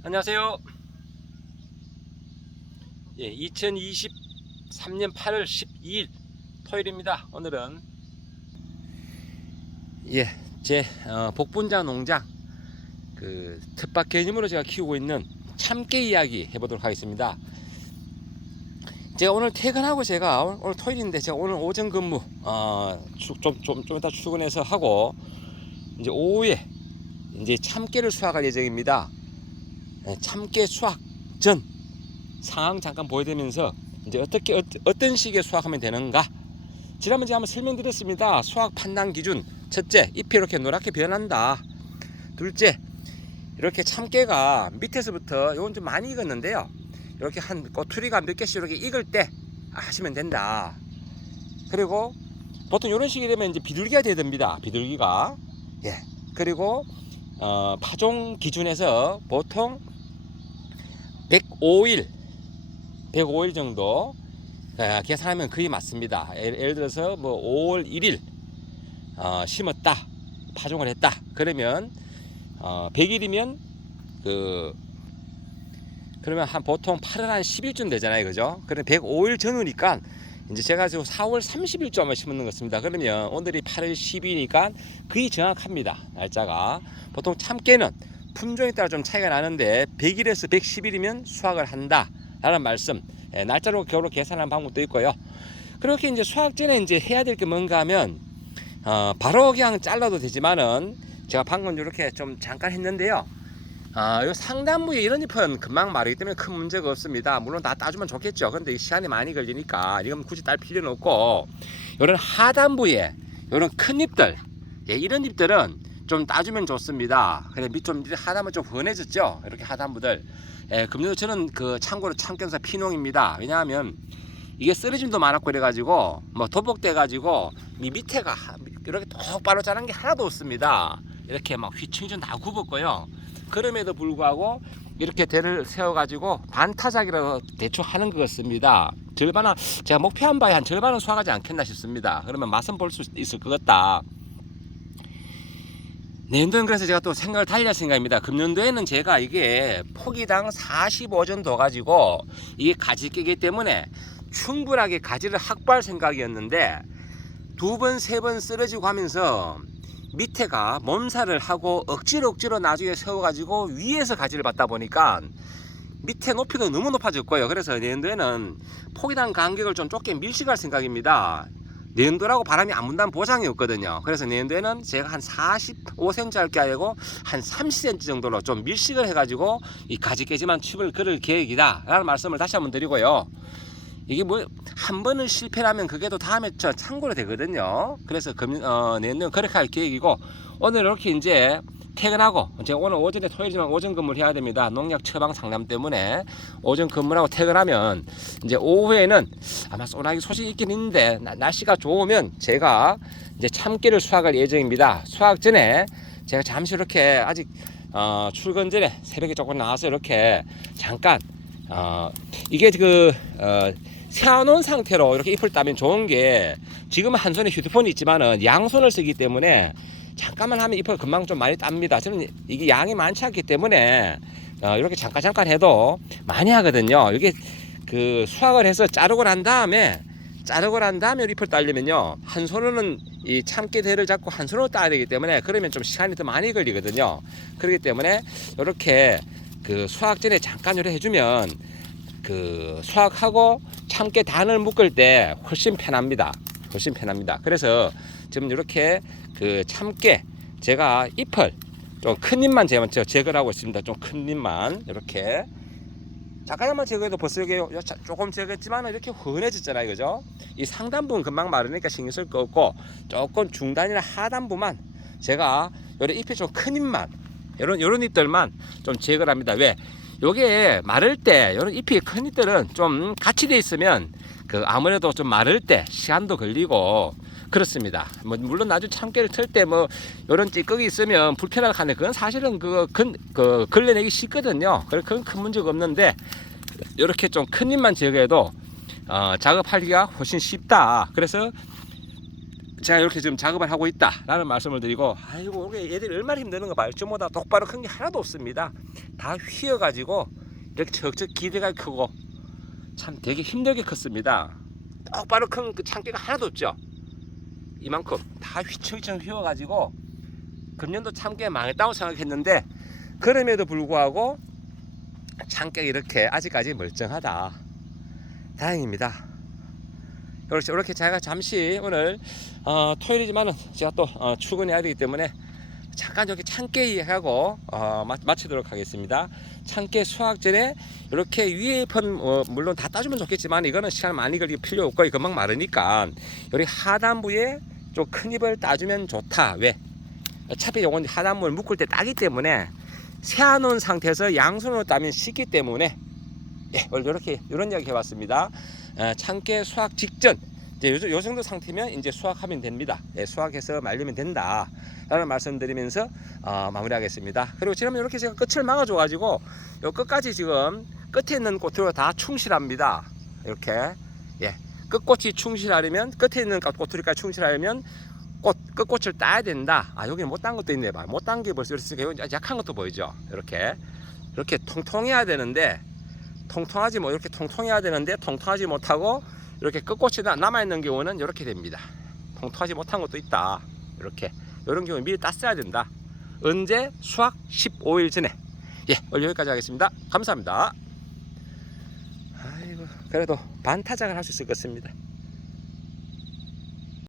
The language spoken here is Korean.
안녕하세요. 2023년 8월 12일 토요일입니다. 오늘은 제 복분자 농장 그 텃밭 개념으로 제가 키우고 있는 참깨 이야기 해보도록 하겠습니다. 제가 오늘 퇴근하고 제가 오늘 토요일인데 제가 오늘 오전 근무 좀 이따 출근해서 하고 이제 오후에 이제 참깨를 수확할 예정입니다. 참깨 수확 전 상황 잠깐 보여드리면서 이제 어떤 식의 수확하면 되는가. 지난번 제가 한번 설명드렸습니다. 수확 판단 기준: 첫째, 잎이 이렇게 노랗게 변한다. 둘째, 이렇게 참깨가 밑에서부터 이건 좀 많이 익었는데요, 이렇게 한 꼬투리가 몇 개씩 이렇게 익을 때 하시면 된다. 그리고 보통 이런 식이 되면 이제 비둘기가 되됩니다. 비둘기가. 그리고 파종 기준에서 보통 105일 정도 계산하면 거의 맞습니다. 예를 들어서 뭐 5월 1일 심었다, 파종을 했다, 그러면 100일이면 그러면 보통 8월 한 10일쯤 되잖아요, 그죠? 그럼 105일 전후니까 이제 제가 지금 4월 30일쯤 아마 심는 것 같습니다. 그러면 오늘이 8월 10일이니까 거의 정확합니다, 날짜가. 보통 참깨는 품종에 따라 좀 차이가 나는데 100일에서 110일이면 수확을 한다 라는 말씀, 날짜로 겨울로 계산하는 방법도 있고요. 그렇게 이제 수확 전에 이제 해야 될 게 뭔가 하면 바로 그냥 잘라도 되지만은 제가 방금 이렇게 좀 잠깐 했는데요, 요 상단부에 이런 잎은 금방 마르기 때문에 큰 문제가 없습니다. 물론 다 따주면 좋겠죠. 근데 시간이 많이 걸리니까 이건 굳이 딸 필요는 없고, 이런 하단부에 이런 큰 잎들, 이런 잎들은 좀 따주면 좋습니다. 그래 좀 하단부 좀 훤해졌죠, 이렇게 하단부들. 금년도 저는 참고로 참깨사 피농입니다. 왜냐하면 이게 쓰러짐도 많았고 그래가지고 뭐 도복돼 가지고 이 밑에가 이렇게 똑바로 자란 게 하나도 없습니다. 이렇게 막 휘청휘청 다 굽었고요. 그럼에도 불구하고 이렇게 대를 세워가지고 반타작이라도 대충 하는 것 같습니다. 절반은 제가 목표한 바에 한 절반은 수확하지 않겠나 싶습니다. 그러면 맛은 볼 수 있을 것 같다. 내년도는 그래서 제가 또 생각을 달리할 생각입니다. 금년도에는 제가 이게 포기당 45전 더 가지고 이게 가지 끼기 때문에 충분하게 가지를 확보할 생각이었는데, 두 번, 세 번 쓰러지고 하면서 밑에가 몸살을 하고 억지로 나중에 세워가지고 위에서 가지를 받다 보니까 밑에 높이가 너무 높아졌고요. 그래서 내년도에는 포기당 간격을 좀 좁게 밀식할 생각입니다. 내년도라고 바람이 안 분다는 보장이 없거든요. 그래서 내년도에는 제가 한 45cm 할 게 아니고 한 30cm 정도로 좀 밀식을 해가지고 이 가지 깨지만 칩을 걸을 계획이다 라는 말씀을 다시 한번 드리고요. 이게 뭐 한 번은 실패라면 그게 또 다음에 참고로 되거든요. 그래서 내년 그렇게 할 계획이고, 오늘 이렇게 이제 퇴근하고, 제가 오늘 오전에 토요일이지만 오전 근무를 해야 됩니다. 농약 처방 상담 때문에 오전 근무하고 퇴근하면 이제 오후에는 아마 소나기 소식이 있긴 있는데 날씨가 좋으면 제가 이제 참깨를 수확할 예정입니다. 수확 전에 제가 잠시 이렇게 아직 출근 전에 새벽에 조금 나와서 이렇게 잠깐 이게 세워놓은 상태로 이렇게 잎을 따면 좋은 게, 지금은 한 손에 휴대폰이 있지만은 양손을 쓰기 때문에 잠깐만 하면 잎을 금방 좀 많이 땁니다. 저는 이게 양이 많지 않기 때문에 이렇게 잠깐 해도 많이 하거든요. 이게 수확을 해서 자르고 난 다음에 잎을 따려면요, 한 손으로는 이 참깨 대를 잡고 한 손으로 따야 되기 때문에 그러면 좀 시간이 더 많이 걸리거든요. 그렇기 때문에 이렇게 수확 전에 잠깐 이렇게 해주면 수확하고 참깨 단을 묶을 때 훨씬 편합니다. 그래서 지금 이렇게 참깨 제가 잎을 좀 큰 잎만 제거를 하고 있습니다. 좀 큰 잎만 이렇게 잠깐만 제거해도 벌써 여기 조금 제거했지만 이렇게 훤해졌잖아요, 그죠? 이 상단부는 금방 마르니까 신경 쓸 거 없고, 조금 중단이나 하단부만 제가 요런 잎이 좀 큰 잎만, 요런 잎들만 좀 제거를 합니다. 왜? 요게 마를 때 요런 잎이 큰 잎들은 좀 같이 돼 있으면 아무래도 좀 마를 때 시간도 걸리고 그렇습니다. 뭐 물론 나중에 참깨를 틀 때 뭐 요런 찌꺼기 있으면 불편하게 하는데 그건 사실은 걸러내기 쉽거든요. 그건 큰 문제가 없는데, 이렇게 좀 큰 잎만 제거해도 작업하기가 훨씬 쉽다. 그래서 제가 이렇게 지금 작업을 하고 있다라는 말씀을 드리고, 아이고 이게 얘들이 얼마나 힘드는 거 봐요. 전보다 똑바로 큰 게 하나도 없습니다. 다 휘어가지고 이렇게 척척 기대가 크고 참 되게 힘들게 컸습니다. 똑바로 큰 그 참깨가 하나도 없죠. 이만큼 다 휘청휘청 휘어가지고 금년도 참깨 망했다고 생각했는데, 그럼에도 불구하고 참깨가 이렇게 아직까지 멀쩡하다. 다행입니다. 이렇게 제가 잠시 오늘 토요일이지만은 제가 또 출근해야 되기 때문에 잠깐 여기 참깨 이야기하고 마치도록 하겠습니다. 참깨 수확 전에 이렇게 위에 물론 다 따주면 좋겠지만 이거는 시간 많이 걸릴 필요 없고 금방 마르니까 여기 하단부에 좀 큰 잎을 따주면 좋다. 왜? 어차피 요건 하단부를 묶을 때 따기 때문에 세워놓은 상태에서 양손으로 따면 쉽기 때문에, 예, 오늘 이렇게 이런 이야기 해봤습니다. 참깨 수확 직전 이제 요 정도 상태면 이제 수확하면 됩니다. 예, 수확해서 말리면 된다 라는 말씀드리면서 마무리하겠습니다. 그리고 지금 이렇게 제가 끝을 막아줘 가지고 요 끝까지 지금 끝에 있는 꽃으로 다 충실합니다. 이렇게, 예, 끝꽃이 충실하려면, 끝에 있는 꼬투리까지 충실하려면 끝꽃을 따야 된다. 여기는 못 딴 것도 있네. 못 딴 게 벌써 이렇게 약한 것도 보이죠. 이렇게 통통해야 되는데 이렇게 통통해야 되는데 통통하지 못하고 이렇게 끝꽃이 남아있는 경우는 이렇게 됩니다. 통통하지 못한 것도 있다. 이렇게 이런 경우 미리 땄어야 된다. 언제? 수확 15일 전에. 예, 오늘 여기까지 하겠습니다. 감사합니다. 아이고, 그래도 반타작을 할 수 있을 것 같습니다.